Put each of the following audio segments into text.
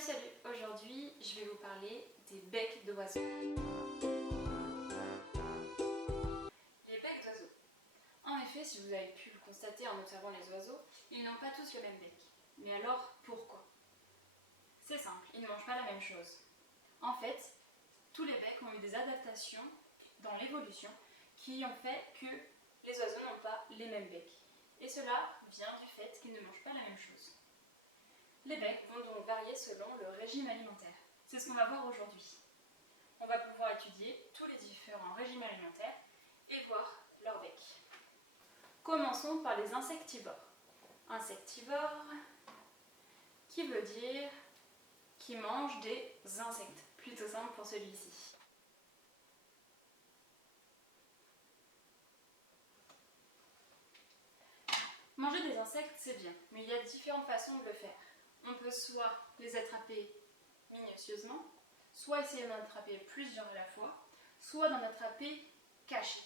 Salut! Aujourd'hui, je vais vous parler des becs d'oiseaux. Les becs d'oiseaux. En effet, si vous avez pu le constater en observant les oiseaux, ils n'ont pas tous le même bec. Mais alors, pourquoi? C'est simple, ils ne mangent pas la même chose. En fait, tous les becs ont eu des adaptations dans l'évolution qui ont fait que les oiseaux n'ont pas les mêmes becs. Et cela vient du fait qu'ils ne mangent pas la même chose. Les becs vont donc varier selon le régime alimentaire. C'est ce qu'on va voir aujourd'hui. On va pouvoir étudier tous les différents régimes alimentaires et voir leur bec. Commençons par les insectivores. Insectivore, qui veut dire qui mange des insectes. Plutôt simple pour celui-ci. Manger des insectes, c'est bien, mais il y a différentes façons de le faire. On peut soit les attraper minutieusement, soit essayer d'en attraper plusieurs à la fois, soit d'en attraper cachés.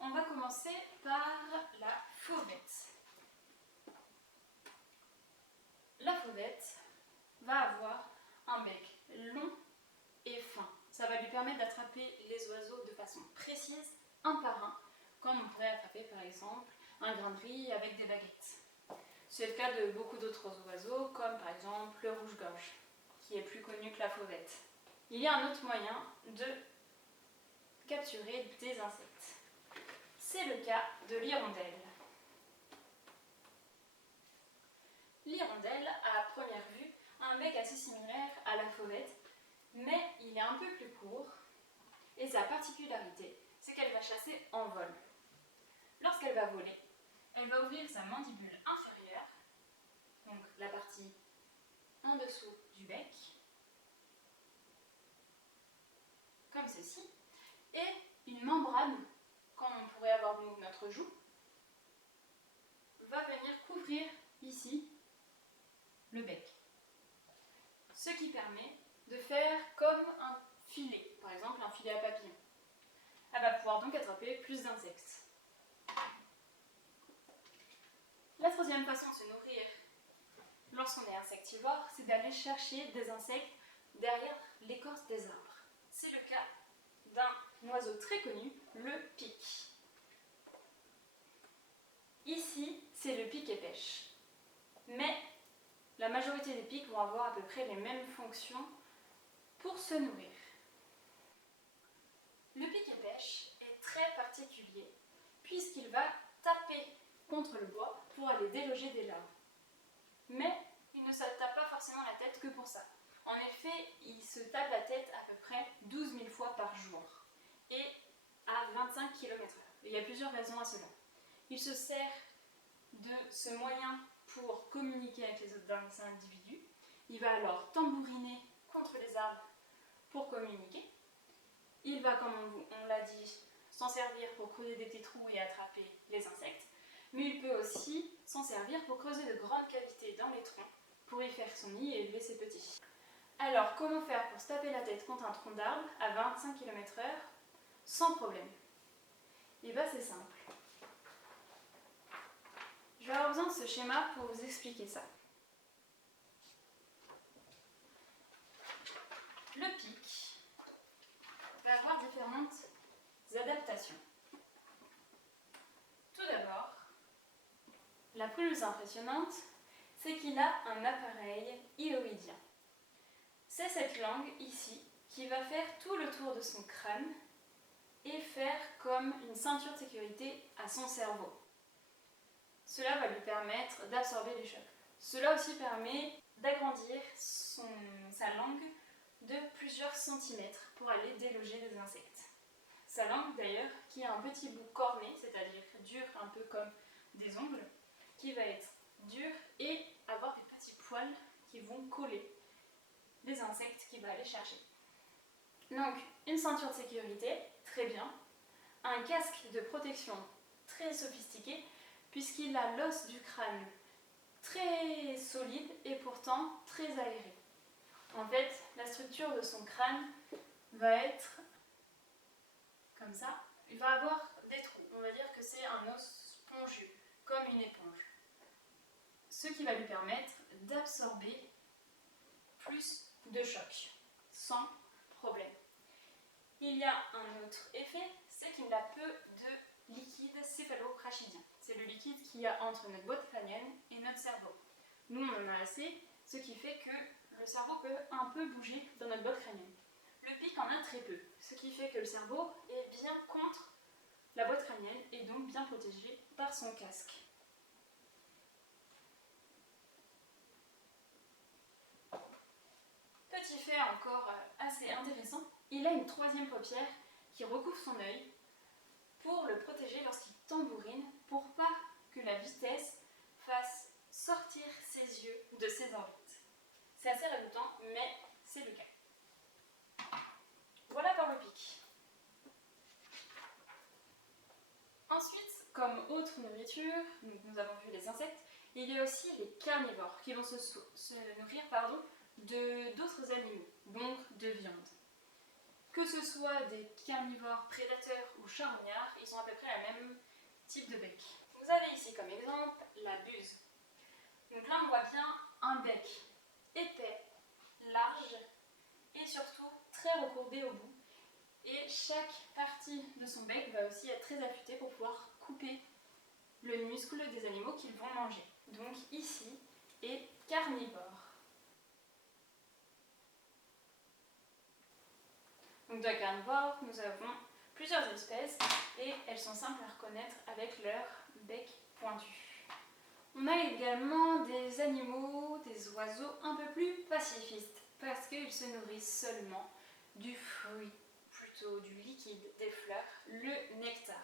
On va commencer par la fauvette. La fauvette va avoir un bec long et fin. Ça va lui permettre d'attraper les oiseaux de façon précise, un par un, comme on pourrait attraper par exemple un grain de riz avec des baguettes. C'est le cas de beaucoup d'autres oiseaux, comme par exemple le rouge-gorge, qui est plus connu que la fauvette. Il y a un autre moyen de capturer des insectes. C'est le cas de l'hirondelle. L'hirondelle, à première vue, a un bec assez similaire à la fauvette, mais il est un peu plus court, et sa particularité, c'est qu'elle va chasser en vol. Lorsqu'elle va voler, elle va ouvrir sa mandibule inférieure, donc la partie en dessous du bec, comme ceci, et une membrane, comme on pourrait avoir notre joue, va venir couvrir ici le bec. Ce qui permet de faire comme un filet, par exemple un filet à papillon. Elle va pouvoir donc attraper plus d'insectes. La troisième façon de se nourrir lorsqu'on est insectivore, c'est d'aller chercher des insectes derrière l'écorce des arbres. C'est le cas d'un oiseau très connu, le pic. Ici, c'est le pic-et-pêche. Mais la majorité des pics vont avoir à peu près les mêmes fonctions pour se nourrir. Le pic-et-pêche est très particulier puisqu'il va taper contre le bois pour aller déloger des larves. Mais il ne se tape pas forcément la tête que pour ça. En effet, il se tape la tête à peu près 12 000 fois par jour et à 25 km/h. Il y a plusieurs raisons à cela. Il se sert de ce moyen pour communiquer avec les autres individus. Il va alors tambouriner contre les arbres pour communiquer. Il va, comme on l'a dit, s'en servir pour creuser des petits trous et attraper les insectes. Mais il peut aussi s'en servir pour creuser de grandes cavités dans les troncs pour y faire son nid et élever ses petits. Alors, comment faire pour se taper la tête contre un tronc d'arbre à 25 km/h sans problème? Et bien c'est simple. Je vais avoir besoin de ce schéma pour vous expliquer ça. Le pic va avoir différentes adaptations. Tout d'abord, la plus impressionnante, c'est qu'il a un appareil hyoïdien. C'est cette langue ici qui va faire tout le tour de son crâne et faire comme une ceinture de sécurité à son cerveau. Cela va lui permettre d'absorber les chocs. Cela aussi permet d'agrandir sa langue de plusieurs centimètres pour aller déloger des insectes. Sa langue d'ailleurs qui a un petit bout corné, c'est-à-dire dur un peu comme des ongles, qui va être dur et avoir des petits poils qui vont coller les insectes qu'il va aller chercher. Donc une ceinture de sécurité, très bien. Un casque de protection très sophistiqué puisqu'il a l'os du crâne très solide et pourtant très aéré. En fait, la structure de son crâne va être comme ça. Il va avoir des trous. On va dire que c'est un os spongieux, comme une éponge. Ce qui va lui permettre d'absorber de choc, sans problème. Il y a un autre effet, c'est qu'il a peu de liquide céphalorachidien. C'est le liquide qu'il y a entre notre boîte crânienne et notre cerveau. Nous, on en a assez, ce qui fait que le cerveau peut un peu bouger dans notre boîte crânienne. Le pic en a très peu, ce qui fait que le cerveau est bien contre la boîte crânienne et donc bien protégé par son casque. Petit fait encore assez intéressant, il a une troisième paupière qui recouvre son œil pour le protéger lorsqu'il tambourine, pour pas que la vitesse fasse sortir ses yeux de ses orbites. C'est assez redondant, mais c'est le cas. Voilà pour le pic. Ensuite, comme autre nourriture, nous avons vu les insectes, il y a aussi les carnivores qui vont se nourrir d'autres animaux, donc de viande. Que ce soit des carnivores prédateurs ou charognards, ils ont à peu près le même type de bec. Vous avez ici comme exemple la buse. Donc là on voit bien un bec épais, large et surtout très recourbé au bout. Et chaque partie de son bec va aussi être très affûtée pour pouvoir couper le muscle des animaux qu'ils vont manger. Donc ici est carnivore. Donc de carnivores, nous avons plusieurs espèces et elles sont simples à reconnaître avec leur bec pointu. On a également des animaux, des oiseaux un peu plus pacifistes parce qu'ils se nourrissent seulement du fruit, plutôt du liquide des fleurs, le nectar.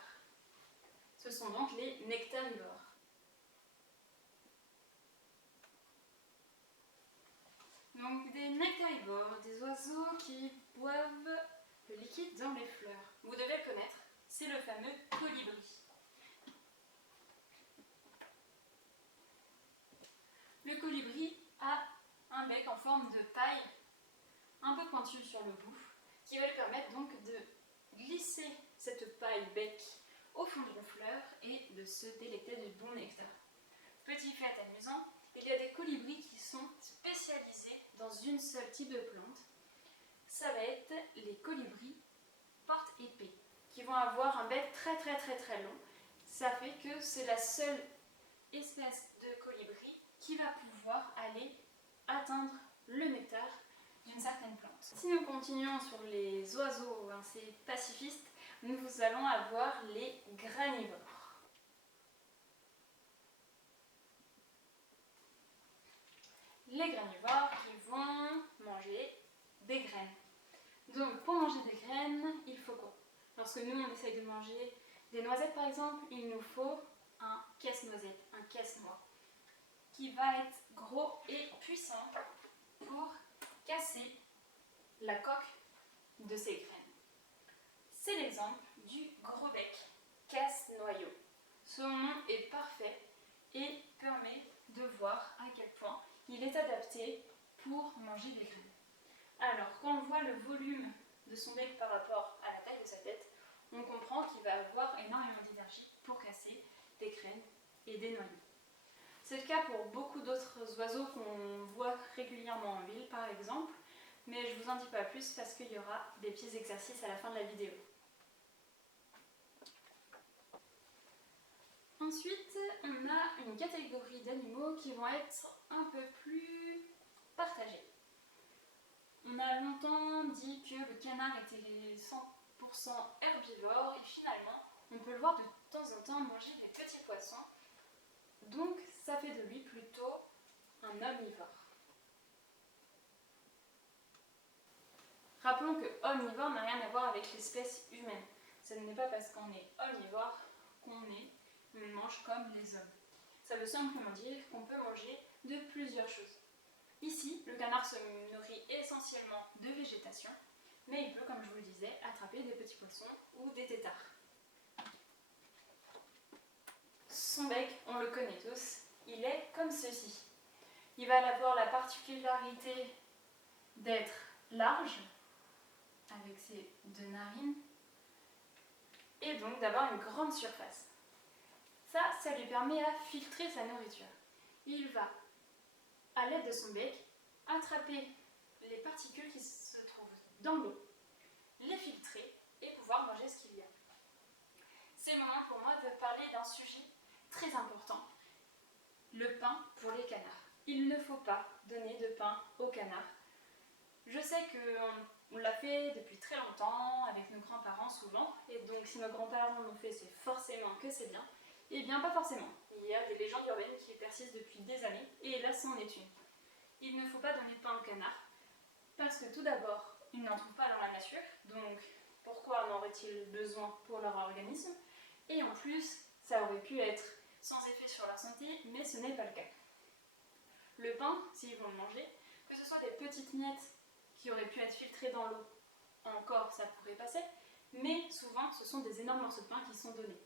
Ce sont donc les nectarivores. Donc des nectarivores, des oiseaux qui boivent le liquide dans les fleurs. Vous devez le connaître, c'est le fameux colibri. Le colibri a un bec en forme de paille, un peu pointu sur le bout, qui va lui permettre donc de glisser cette paille bec au fond de la fleur et de se délecter du bon nectar. Petit fait amusant, il y a des colibris qui sont spécialisés dans une seule type de plante. Ça va être les colibris porte-épée, qui vont avoir un bec très long. Ça fait que c'est la seule espèce de colibri qui va pouvoir aller atteindre le nectar d'une certaine plante. Si nous continuons sur les oiseaux assez pacifistes, nous allons avoir les granivores. Les granivores qui vont manger des graines. Donc pour manger des graines, il faut quoi? Lorsque nous on essaye de manger des noisettes par exemple, il nous faut un casse-noisette, un casse-noix, qui va être gros et puissant pour casser la coque de ces graines. C'est l'exemple du gros bec casse-noyau. Son nom est parfait et permet de voir à quel point il est adapté pour manger des graines. Alors, quand on voit le volume de son bec par rapport à la taille de sa tête, on comprend qu'il va avoir énormément d'énergie pour casser des graines et des noyaux. C'est le cas pour beaucoup d'autres oiseaux qu'on voit régulièrement en ville, par exemple, mais je ne vous en dis pas plus parce qu'il y aura des petits exercices à la fin de la vidéo. Ensuite, on a une catégorie d'animaux qui vont être un peu plus partagés. On a longtemps dit que le canard était 100% herbivore et finalement, on peut le voir de temps en temps manger des petits poissons. Donc, ça fait de lui plutôt un omnivore. Rappelons que omnivore n'a rien à voir avec l'espèce humaine. Ce n'est pas parce qu'on est omnivore qu'on mange comme les hommes. Ça veut simplement dire qu'on peut manger de plusieurs choses. Ici, le canard se nourrit essentiellement de végétation, mais il peut, comme je vous le disais, attraper des petits poissons ou des têtards. Son bec, on le connaît tous, il est comme ceci. Il va avoir la particularité d'être large, avec ses deux narines, et donc d'avoir une grande surface. Ça lui permet à filtrer sa nourriture. Il va, à l'aide de son bec, attraper les particules qui se trouvent dans l'eau, les filtrer et pouvoir manger ce qu'il y a. C'est le moment pour moi de parler d'un sujet très important, le pain pour les canards. Il ne faut pas donner de pain aux canards. Je sais qu'on l'a fait depuis très longtemps, avec nos grands-parents souvent, et donc si nos grands-parents l'ont fait, c'est forcément que c'est bien. Eh bien, pas forcément. Il y a des légendes urbaines qui persistent depuis des années, et là, c'en est une. Il ne faut pas donner de pain aux canards, parce que tout d'abord, ils n'en trouvent pas dans la nature, donc pourquoi en auraient-ils besoin pour leur organisme? Et en plus, ça aurait pu être sans effet sur leur santé, mais ce n'est pas le cas. Le pain, s'ils vont le manger, que ce soit des petites miettes qui auraient pu être filtrées dans l'eau, encore ça pourrait passer, mais souvent ce sont des énormes morceaux de pain qui sont donnés.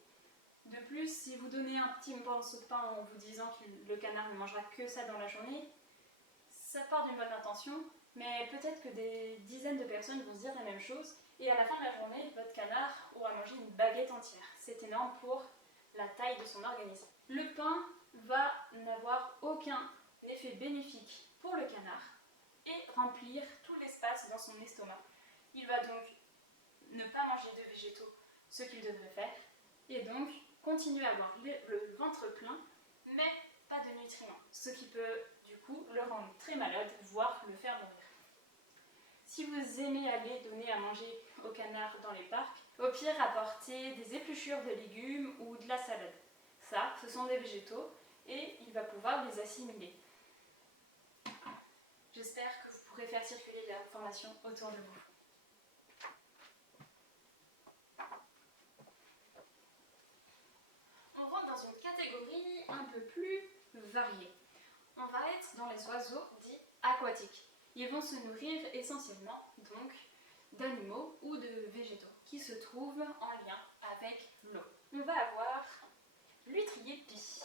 De plus, si vous donnez un petit morceau de pain en vous disant que le canard ne mangera que ça dans la journée, ça part d'une bonne intention, mais peut-être que des dizaines de personnes vont se dire la même chose, et à la fin de la journée, votre canard aura mangé une baguette entière. C'est énorme pour la taille de son organisme. Le pain va n'avoir aucun effet bénéfique pour le canard et remplir tout l'espace dans son estomac. Il va donc ne pas manger de végétaux, ce qu'il devrait faire, et donc continuer à avoir le ventre plein, mais pas de nutriments, ce qui peut du coup le rendre très malade, voire le faire mourir. Si vous aimez aller donner à manger aux canards dans les parcs, au pire apportez des épluchures de légumes ou de la salade. Ça, ce sont des végétaux et il va pouvoir les assimiler. J'espère que vous pourrez faire circuler l'information autour de vous. On rentre dans une catégorie un peu plus variée. On va être dans les oiseaux dits aquatiques. Ils vont se nourrir essentiellement donc d'animaux ou de végétaux qui se trouvent en lien avec l'eau. On va avoir l'huîtrier pie.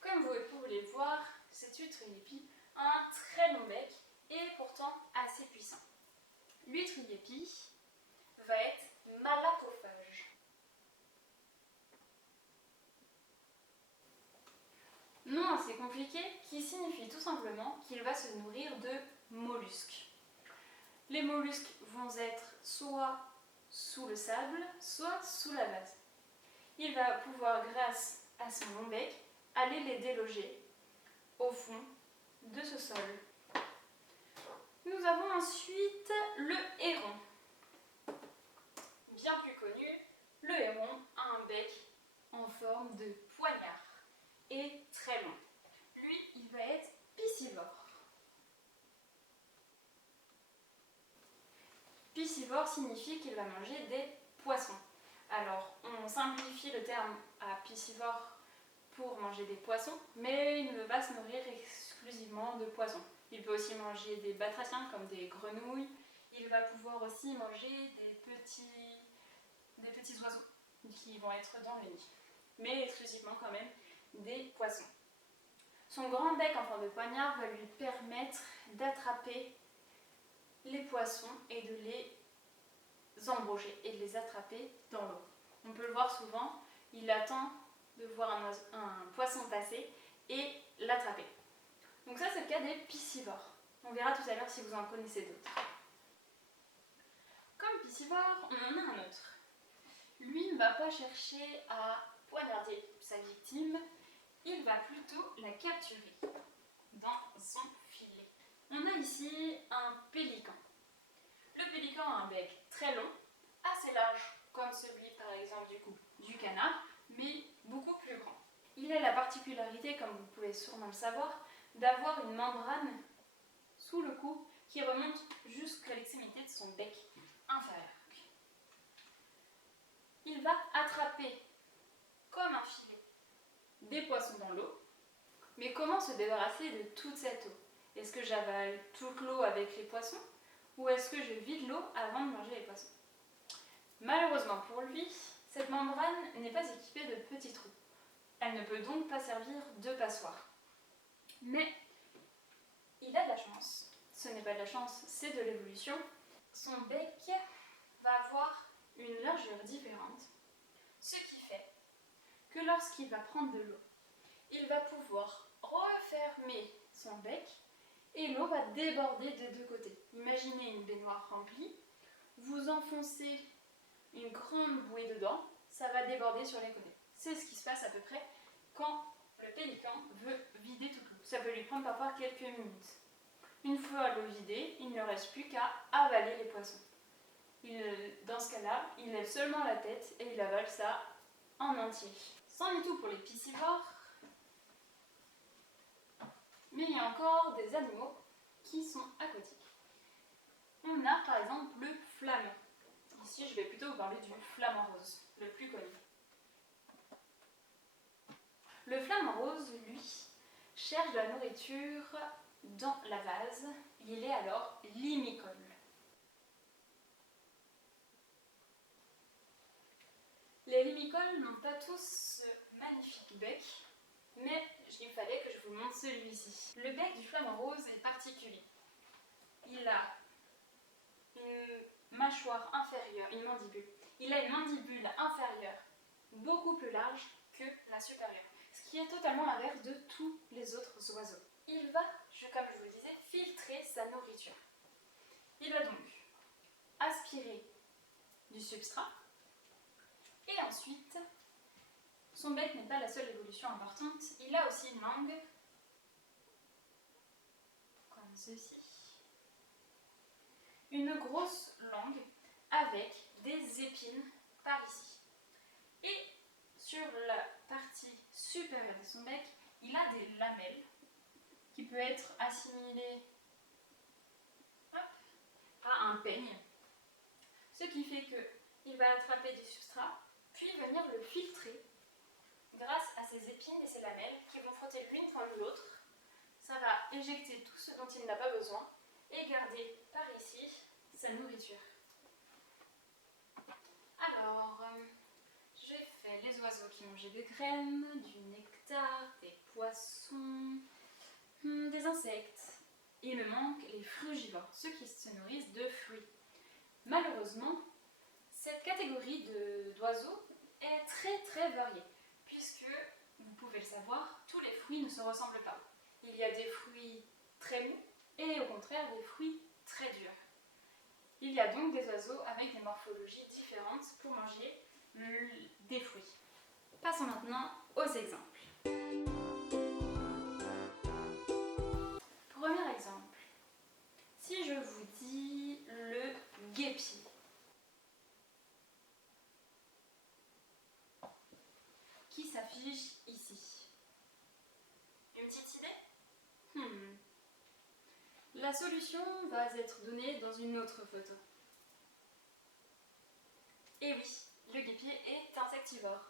Comme vous pouvez le voir, cette huîtrier pie a un très long bec et pourtant assez puissant. L'huîtrier pie va être malaprophage. Nom assez compliqué qui signifie tout simplement qu'il va se nourrir de mollusques. Les mollusques vont être soit sous le sable, soit sous la base. Il va pouvoir, grâce à son long bec, aller les déloger au fond de ce sol. Nous avons ensuite le héron. Bien plus connu, le héron a un bec en forme de poignard et très long. Lui, il va être piscivore. Piscivore signifie qu'il va manger des poissons. Alors, on simplifie le terme à piscivore pour manger des poissons, mais il ne va se nourrir exclusivement de poissons. Il peut aussi manger des batraciens comme des grenouilles. Il va pouvoir aussi manger des petits oiseaux qui vont être dans le nid, mais exclusivement quand même des poissons. Son grand bec en forme de poignard va lui permettre d'attraper les poissons et de les embrocher et de les attraper dans l'eau. On peut le voir souvent, il attend de voir un poisson passer et l'attraper. Donc ça c'est le cas des piscivores. On verra tout à l'heure si vous en connaissez d'autres. Comme piscivore, on en a un autre. Lui ne va pas chercher à poignarder sa victime, il va plutôt la capturer dans son filet. On a ici un pélican. Le pélican a un bec très long, assez large, comme celui par exemple du canard, mais beaucoup plus grand. Il a la particularité, comme vous pouvez sûrement le savoir, d'avoir une membrane sous le cou qui remonte jusqu'à l'extrémité de son bec inférieur. Il va attraper, comme un filet, des poissons dans l'eau. Mais comment se débarrasser de toute cette eau? Est-ce que j'avale toute l'eau avec les poissons ou est-ce que je vide l'eau avant de manger les poissons? Malheureusement pour lui, cette membrane n'est pas équipée de petits trous. Elle ne peut donc pas servir de passoire. Mais il a de la chance. Ce n'est pas de la chance, c'est de l'évolution. Son bec va avoir une largeur différente, ce qui fait que lorsqu'il va prendre de l'eau, il va pouvoir refaire fermer son bec et l'eau va déborder des deux côtés. Imaginez une baignoire remplie, vous enfoncez une grande bouée dedans, ça va déborder sur les côtés. C'est ce qui se passe à peu près quand le pélican veut vider toute l'eau. Ça peut lui prendre parfois quelques minutes. Une fois l'eau vidée, il ne reste plus qu'à avaler les poissons. Dans ce cas-là, il lève seulement la tête et il avale ça en entier. C'en est tout pour les piscivores. Mais il y a encore des animaux qui sont aquatiques. On a par exemple le flamand. Ici, je vais plutôt vous parler du flamant rose, le plus connu. Le flamant rose, lui, cherche de la nourriture dans la vase. Il est alors limicole. Les limicoles n'ont pas tous ce magnifique bec, mais il fallait que je vous montre celui-ci. Le bec du flamant rose est particulier. Il a une mâchoire inférieure, une mandibule. Il a une mandibule inférieure beaucoup plus large que la supérieure, ce qui est totalement l'inverse de tous les autres oiseaux. Il va, comme je vous le disais, filtrer sa nourriture. Il va donc aspirer du substrat et ensuite, son bec n'est pas la seule évolution importante, il a aussi une langue comme ceci. Une grosse langue avec des épines par ici. Et sur la partie supérieure de son bec, il a des lamelles qui peuvent être assimilées à un peigne. Ce qui fait qu'il va attraper du substrat, puis venir le filtrer grâce à ses épines et ses lamelles qui vont frotter l'une contre l'autre. Ça va éjecter tout ce dont il n'a pas besoin et garder par ici sa nourriture. Alors, j'ai fait les oiseaux qui mangeaient des graines, du nectar, des poissons, des insectes. Il me manque les frugivores, ceux qui se nourrissent de fruits. Malheureusement, cette catégorie d'oiseaux est très très variée, puisque, vous pouvez le savoir, tous les fruits ne se ressemblent pas. Il y a des fruits très mous et au contraire des fruits très durs. Il y a donc des oiseaux avec des morphologies différentes pour manger des fruits. Passons maintenant aux exemples. Premier exemple. Si je vous dis le guépier, qui s'affiche ici. Une petite idée? La solution va être donnée dans une autre photo. Et oui, le guépier est insectivore.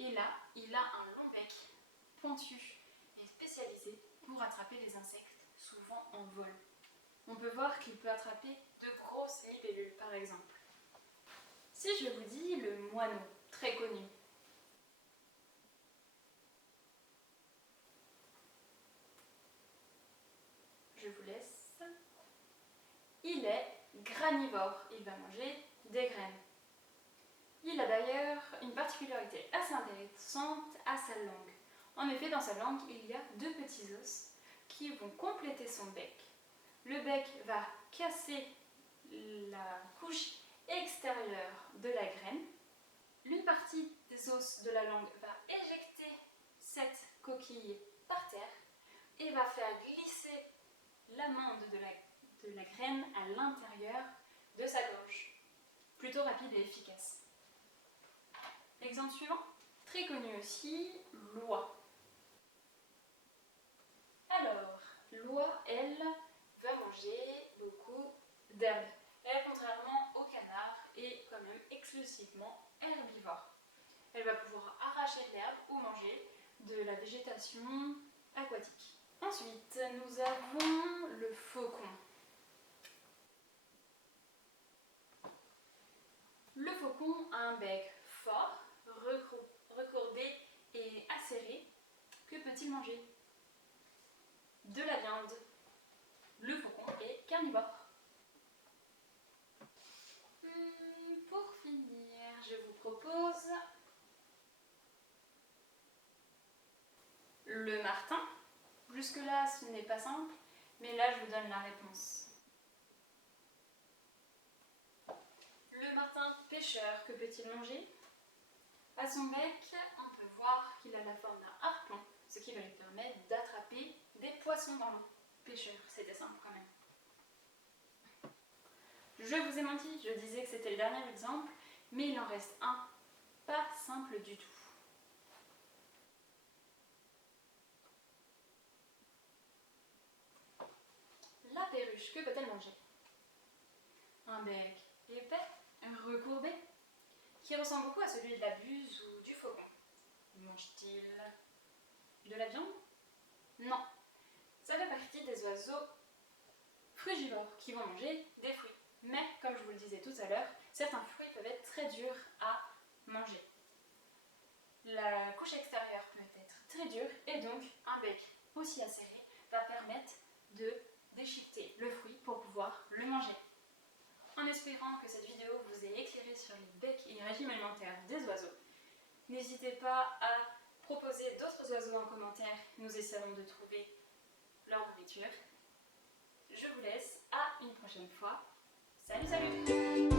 Et là, il a un long bec pointu et spécialisé pour attraper les insectes, souvent en vol. On peut voir qu'il peut attraper de grosses libellules, par exemple. Si je vous dis le moineau, très connu, je vous laisse. Il est granivore, il va manger des graines. Il a d'ailleurs une particularité assez intéressante à sa langue. En effet, dans sa langue, il y a deux petits os qui vont compléter son bec. Le bec va casser la couche extérieure de la graine. L'une partie des os de la langue va éjecter cette coquille par terre et va faire glisser l'amande de la graine à l'intérieur de sa gorge. Plutôt rapide et efficace. Exemple suivant, très connu aussi, l'oie. Alors, l'oie, elle, va manger beaucoup d'herbes. Elle, contrairement au canard, est quand même exclusivement herbivore. Elle va pouvoir arracher de l'herbe ou manger de la végétation aquatique. Ensuite, nous avons le faucon. Le faucon a un bec fort, recourbé et acéré. Que peut-il manger? De la viande. Le faucon est carnivore. Pour finir, je vous propose le martin. Je Jusque-là, ce n'est pas simple, mais là, je vous donne la réponse. Le martin pêcheur, que peut-il manger? À son bec, on peut voir qu'il a la forme d'un harpon, ce qui va lui permettre d'attraper des poissons dans l'eau. Pêcheur, c'était simple quand même. Je vous ai menti, je disais que c'était le dernier exemple, mais il en reste un, pas simple du tout. La perruche, que peut-elle manger? Un bec épais, recourbé, qui ressemble beaucoup à celui de la buse ou du faucon. Mange-t-il de la viande? Non, ça fait partie des oiseaux frugivores qui vont manger des fruits. Mais, comme je vous le disais tout à l'heure, certains fruits peuvent être très durs à manger. La couche extérieure peut être très dure et donc un bec aussi acéré va permettre de déchiqueter le fruit pour pouvoir le manger. En espérant que cette vidéo vous ait éclairé sur les becs et régimes alimentaires des oiseaux, n'hésitez pas à proposer d'autres oiseaux en commentaire, nous essaierons de trouver leur nourriture. Je vous laisse, à une prochaine fois. Salut, salut!